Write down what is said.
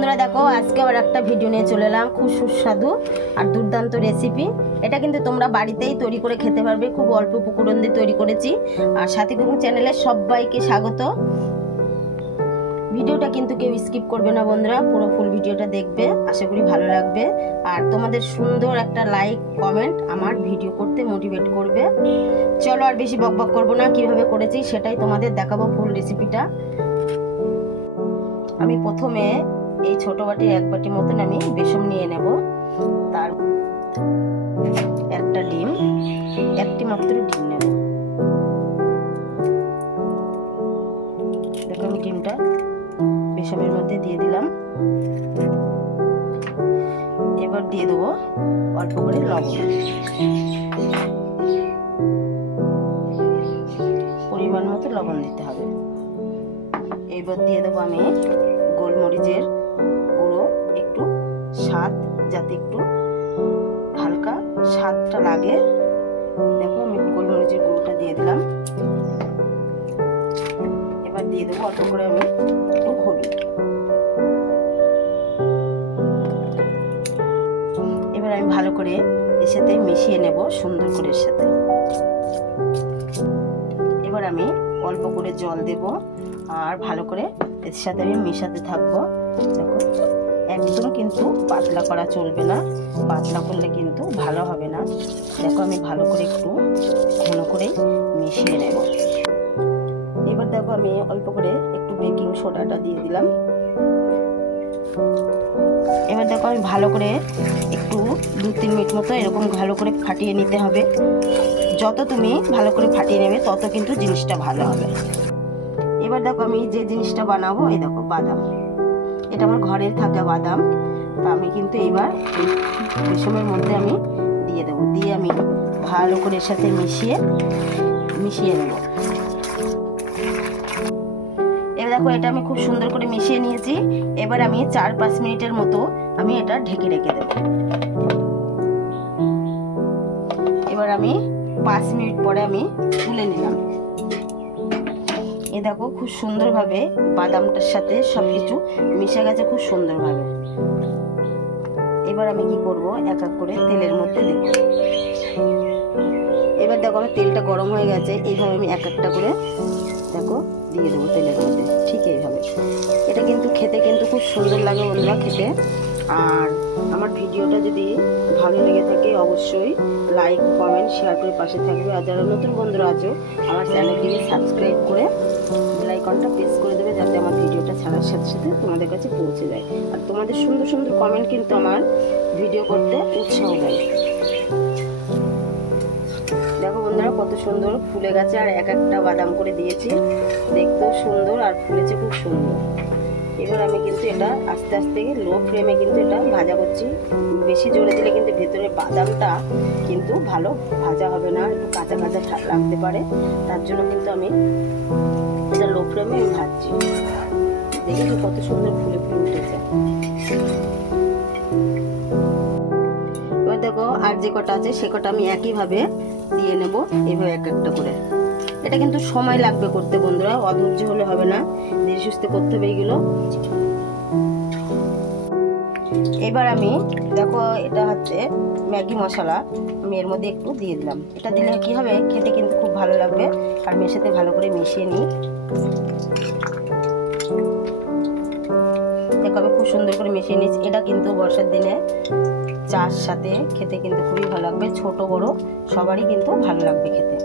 বন্ধুরা দেখো, আজকে আবার একটা ভিডিও নিয়ে চলে এলাম। খুব সুস্বাদু আর দুর্দান্ত রেসিপি। এটা কিন্তু তোমরা বাড়িতেই তৈরি করে খেতে পারবে। খুব অল্প উপকরণ দিয়ে তৈরি করেছি। আর সাথী কুকিং চ্যানেলে সবাইকে স্বাগত। ভিডিওটা কিন্তু কেউ স্কিপ করবে না বন্ধুরা, পুরো ফুল ভিডিওটা দেখবে, আশা করি ভালো লাগবে। আর তোমাদের সুন্দর একটা লাইক কমেন্ট আমার ভিডিও করতে মোটিভেট করবে। চলো আর বেশি বকবক করবো না, কিভাবে করেছি সেটাই তোমাদের দেখাবো ফুল রেসিপিটা। আমি প্রথমে এই ছোট বাটি এক বাটি মতন আমি বেসন নিয়ে নেব। তার একটা ডিম, একটি মাত্র ডিম নেব। দেখো আমি ডিমটা বেসনের মধ্যে দিয়ে দিলাম। এবার দিয়ে দেবো অল্প করে লবণ, পরিমাণ মতো লবণ দিতে হবে। এবার দিয়ে দেবো আমি গোলমরিচের গুঁড়ো, একটু স্বাদ যাতে একটু হালকা স্বাদটা লাগে। দেখো আমি গোলমরিচের গুঁড়োটা দিয়ে দিলাম। এবার দিয়ে দেবো অল্প করে আমি একটু হলুদ। এবার আমি ভালো করে এর সাথে মিশিয়ে নেব সুন্দর করে এর সাথে। এবার আমি অল্প করে জল দেব আর ভালো করে এর সাথে আমি মেশাতে থাকবো। দেখো একদম কিন্তু পাতলা করা চলবে না, পাতলা করলে কিন্তু ভালো হবে না। দেখো আমি ভালো করে একটু ঘন করে মিশিয়ে নেব। এবার দেখো আমি অল্প করে একটু বেকিং সোডাটা দিয়ে দিলাম। এবার দেখো আমি ভালো করে একটু 2-3 মিনিট মতো এরকম ভালো করে ফাটিয়ে নিতে হবে। যত তুমি ভালো করে ফাটিয়ে নেবে তত কিন্তু জিনিসটা ভালো হবে। এবার দেখো আমি যে জিনিসটা বানাবো, এই দেখো বাদাম, এটা আমার ঘরের থাকা বাদাম। তা আমি কিন্তু এবার বেসনের মধ্যে আমি দিয়ে দেবো, দিয়ে আমি ভালো করে এর সাথে মিশিয়ে নেব। এবার দেখো এটা আমি খুব সুন্দর করে মিশিয়ে নিয়েছি। এবার আমি 4-5 মিনিটের মতো আমি এটা ঢেকে রেখে দেব। এবার আমি 5 মিনিট পরে আমি তুলে নিলাম। এই দেখো খুব সুন্দরভাবে বাদামটার সাথে সবকিছু মিশে গেছে খুব সুন্দরভাবে। এবার আমি কি করব, এক এক করে তেলের মধ্যে দেব। এবার দেখো আমার তেলটা গরম হয়ে গেছে। এইভাবে আমি এক একটা করে দেখো দিয়ে দেবো তেলের মধ্যে, ঠিক এইভাবে। এটা কিন্তু খেতে কিন্তু খুব সুন্দর লাগে বন্ধুরা খেতে। আর আমার ভিডিওটা যদি ভালো লেগে থাকে অবশ্যই লাইক কমেন্ট শেয়ার করে পাশে থাকবে। আর যারা নতুন বন্ধুরা আছো আমার চ্যানেলটিকে সাবস্ক্রাইব করে বেল আইকনটা প্রেস করে দেবে, যাতে আমার ভিডিওটা ছাড়ার সাথে সাথে তোমাদের কাছে পৌঁছে যায়। আর তোমাদের সুন্দর সুন্দর কমেন্ট কিন্তু আমার ভিডিও করতে উৎসাহ দেয়। দেখো বন্ধুরা কত সুন্দর ফুলে গেছে, আর এক একটা বাদাম করে দিয়েছি, দেখতেও সুন্দর আর ফুলেছে খুব সুন্দর। এবার আমি কিন্তু এটা আস্তে আস্তে লো ফ্লেমে কিন্তু এটা ভাজা করছি। বেশি জোরে দিলে কিন্তু ভেতরে বাদামটা কিন্তু ভালো ভাজা হবে না, একটু কাঁচা কাঁচা লাগতে পারে। তার জন্য কিন্তু আমি এটা লো ফ্লেমে ভাজছি। দেখি কত সুন্দর ফুলে ফুলে উঠেছে। এবার দেখো আর যে কটা আছে সে কটা আমি একইভাবে দিয়ে নেব, এইভাবে এক একটা করে। এটা কিন্তু সময় লাগবে করতে বন্ধুরা, অধৈর্য হলে হবে না, ধীরে সুস্থে করতে হবে এইগুলো। এবার আমি দেখো এটা হচ্ছে ম্যাগি মশলা, আমি এর মধ্যে একটু দিয়ে দিলাম। এটা দিলে কি হবে, খেতে কিন্তু খুব ভালো লাগবে। আর মেয়ের সাথে ভালো করে মিশিয়ে নিই। দেখো আমি খুব সুন্দর করে মিশিয়ে নিচ্ছি। এটা কিন্তু বর্ষার দিনে চার সাথে খেতে কিন্তু খুবই ভালো লাগবে, ছোট বড় সবারই কিন্তু ভালো লাগবে খেতে।